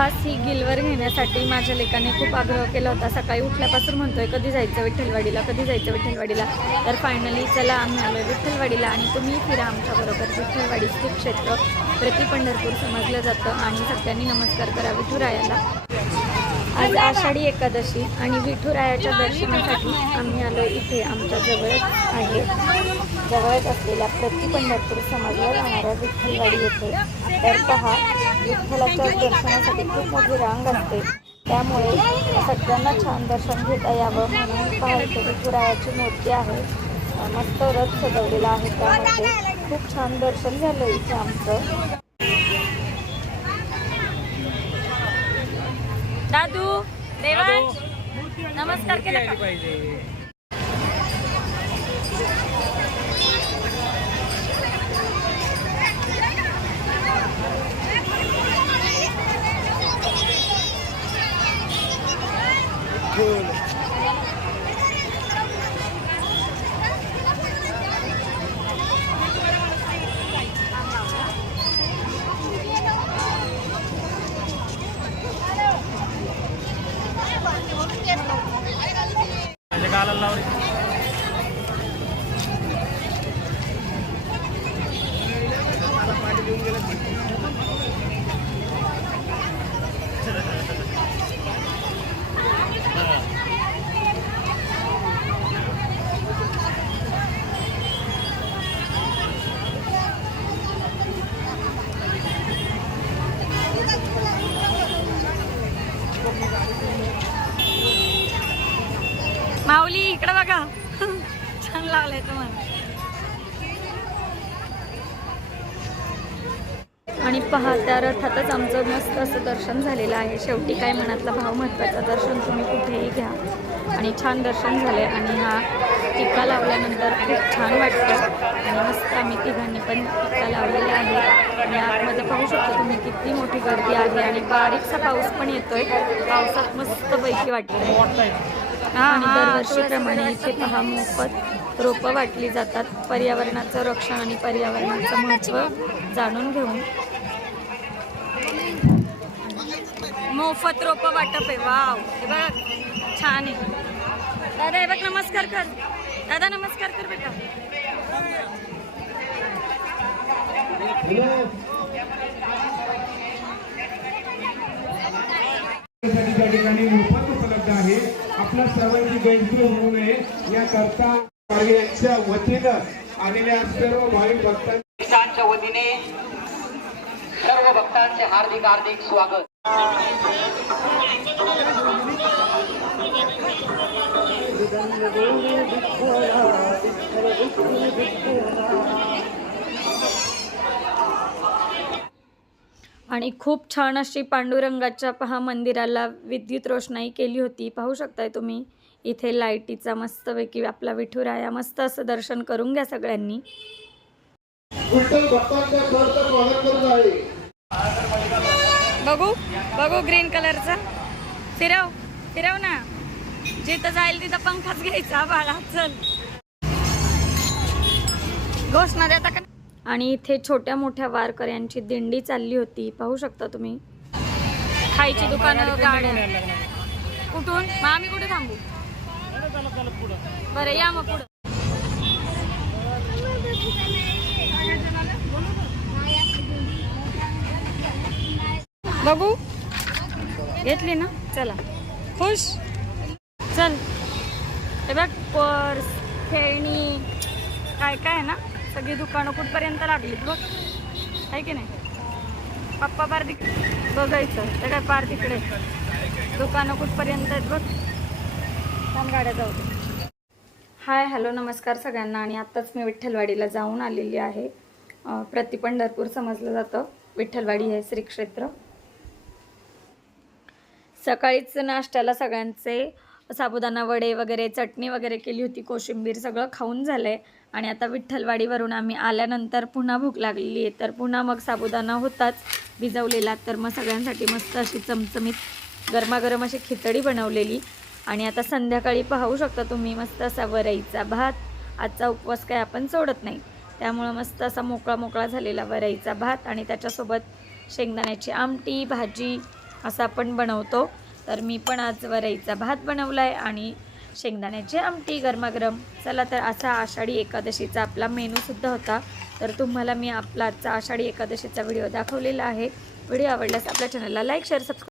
खास ही गिलवर घेण्यासाठी माझ्या लेकाने खूप आग्रह केला होता. सकाळी उठल्यापासून म्हणतोय कधी जायचं विठ्ठलवाडीला? कधी जायचं विठ्ठलवाडीला? तर फायनली चला आम्ही आलोय विठ्ठलवाडीला आणि तुम्ही फिरा आमच्याबरोबर विठ्ठलवाडी स्थित क्षेत्र प्रति पंढरपूर समजलं जातं आणि सगळ्यांनी नमस्कार करा विठुरायाला. आज आषाढी एकादशी आणि विठुरायाच्या दर्शनासाठी आम्ही आलो इथे आमच्या जवळच आहे. जवळच असलेल्या प्रति पंढरपूर समजल्या जाणाऱ्या विठ्ठलवाडी येथे. तर पहा विठ्ठलाच्या दर्शनासाठी खूप मोठी रांग असते. त्यामुळे सगळ्यांना छान दर्शन घेता यावं म्हणून पहा इथे विठुरायाची मूर्ती आहे. मस्त रथ सजवलेला आहे त्यामध्ये. खूप छान दर्शन झालं इथे आमचं. दादू देवांश नमस्कार केला का? माऊली इकडे बघा छान तुम्हाला आणि पहा त्या रथातच आमचं मस्त असं दर्शन झालेलं आहे. शेवटी काय मनातला भाव महत्त्वाचा दर्शन तुम्ही कुठेही घ्या. आणि छान दर्शन झाले आणि हा टिका लावल्यानंतर खूप छान वाटतं. आणि मस्त आम्ही तिघांनी पण टिक्का लावलेला आहे. आणि आतमध्ये पाहू शकतो तुम्ही किती मोठी गर्दी आहे. आणि बारीकसा पाऊस पण येतोय. पावसात मस्त मस्तपैकी वाटतं आणि दरवर्षीप्रमाणे इथे पहा मोफत रोपं वाटली जातात. पर्यावरणाचं रक्षण आणि पर्यावरणाचं महत्त्व जाणून घेऊन. मोफत रोपं वाटप आहे. वाव. हे बघ छान आहे. दादा हे बघ नमस्कार कर. दादा नमस्कार कर बेटा. त्या ठिकाणी मोफत उपलब्ध आहे. आपल्या सर्वांची गैरसोय होऊ नये. याकरता यांच्या वतीनं आलेल्या सर्व भाविक भक्तांची भक्तांच्या वतीने सर्व भक्तांचे हार्दिक हार्दिक स्वागत. आणि खूप छान अशी पांडुरंगाच्या पहा मंदिराला विद्युत रोषणाई केली होती. पाहू शकताय तुम्ही? इथे लाईटीचा मस्तपैकी आपला विठुराया मस्त असं दर्शन करून घ्या सगळ्यांनी. बघू बघू ग्रीन कलरचा. फिरव फिरव ना. जिथं जाईल तिथं पंखाच घ्यायचा बाळा चल. घोषणा देता का आणि इथे छोट्या मोठ्या वारकऱ्यांची दिंडी चालली होती. पाहू शकता तुम्ही? खायची दुकानं गाड्या कुठून? मग आम्ही कुठे थांबू? बरं या मग पुढं. बघू. घेतली ना? चला. खुश? चल. हे बघ पर्स खेळणी काय काय आहे ना? सगळी दुकानं कुठपर्यंत लागली? बघ. आहे की नाही? पप्पा पार तिक बघायचं. ते काय पार तिकडे. दुकानं कुठपर्यंत आहेत बघ. छान गाड्या जाऊ दे. हाय हॅलो नमस्कार सगळ्यांना. आणि आत्ताच मी विठ्ठलवाडीला जाऊन आलेली आहे. अं, प्रति पंढरपूर समजलं जातं. विठ्ठलवाडी हे श्रीक्षेत्र. सकाळीच नाश्त्याला सगळ्यांचे साबुदाणा वडे वगैरे चटणी वगैरे केली होती कोशिंबीर सगळं खाऊन झालं आहे आणि आता विठ्ठलवाडीवरून आम्ही आल्यानंतर पुन्हा भूक लागलेली आहे. तर पुन्हा मग साबुदाणा होताच भिजवलेला. तर मग सगळ्यांसाठी मस्त अशी चमचमीत गरमागरम अशी खिचडी बनवलेली. आणि आता संध्याकाळी पाहू शकता तुम्ही मस्त असा वरईचा भात. आजचा उपवास काय आपण सोडत नाही. त्यामुळं मस्त असा मोकळा मोकळा झालेला वरईचा भात. आणि त्याच्यासोबत शेंगदाण्याची आमटी भाजी असं आपण बनवतो. तर मी पण आज वरईचा भात बनवला आहे आणि शेंगदाण्याची आमटी गरमागरम. चला तर असा आषाढी एकादशीचा आपला मेनूसुद्धा होता. तर तुम्हाला मी आपला आजचा आषाढी एकादशीचा व्हिडिओ दाखवलेला आहे. व्हिडिओ आवडल्यास आपल्या चॅनलला लाईक शेअर सबस्क्राईब